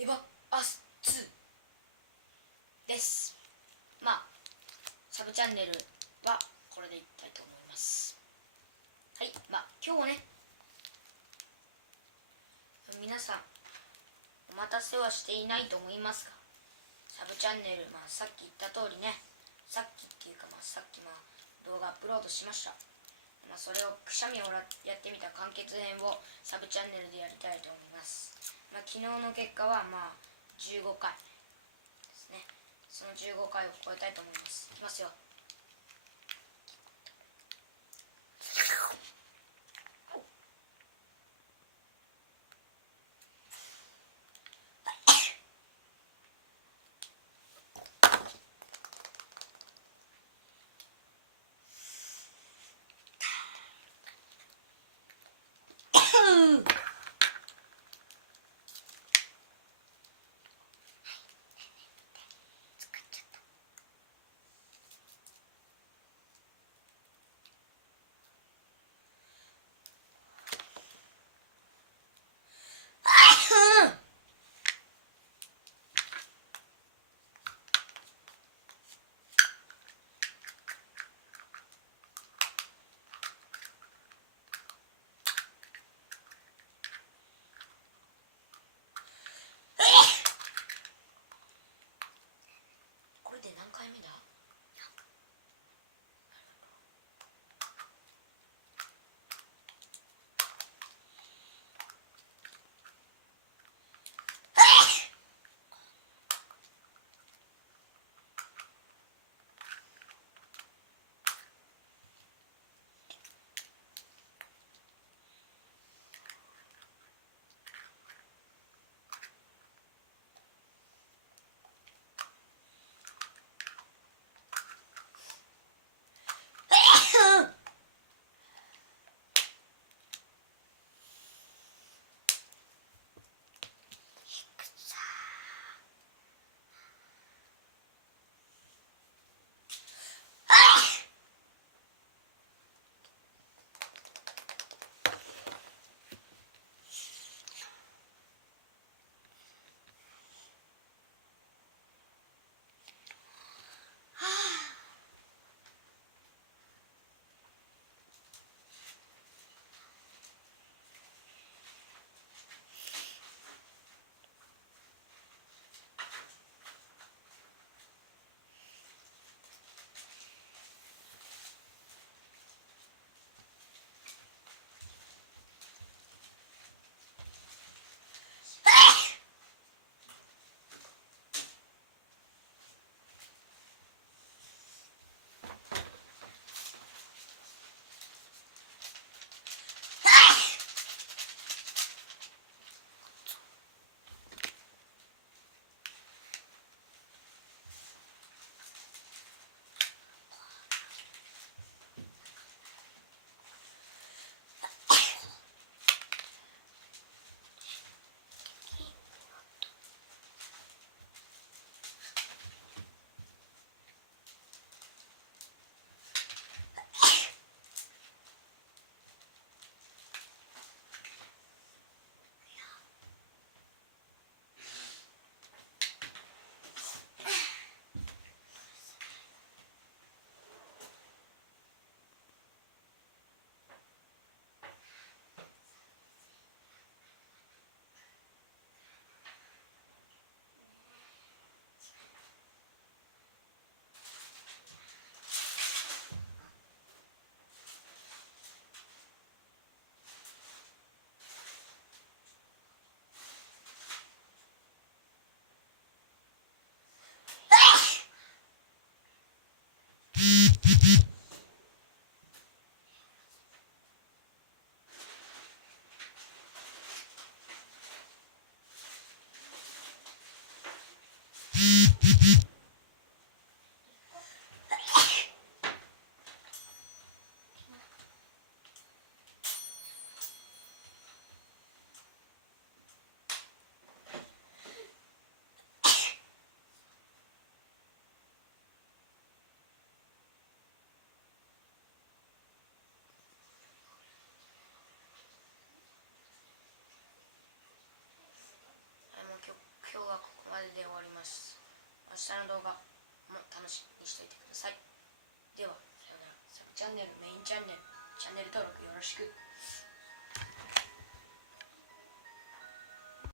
エヴァアス2です。サブチャンネルはこれでいきたいと思います。はい、今日ね、皆さんお待たせはしていないと思いますが、サブチャンネル、さっき言った通りね、さっき動画アップロードしました。それをくしゃみをやってみた完結編をサブチャンネルでやりたいと思います。昨日の結果は15回ですね。その15回を超えたいと思います。いきますよ。これで何回目だ？今はここまでで終わります。明日の動画も楽しみにしておいてください。ではさようなら。サブチャンネル、メインチャンネル登録よろしく。